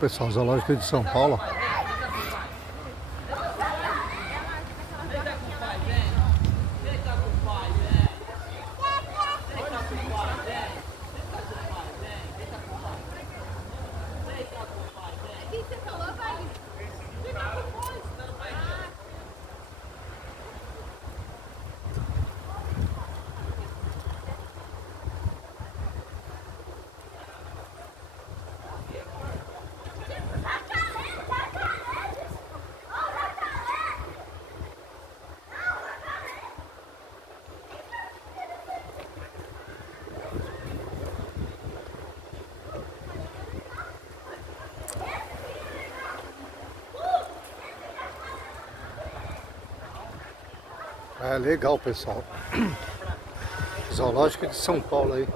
pessoal, zoológico de São Paulo. É legal, pessoal. Zoológico de São Paulo aí.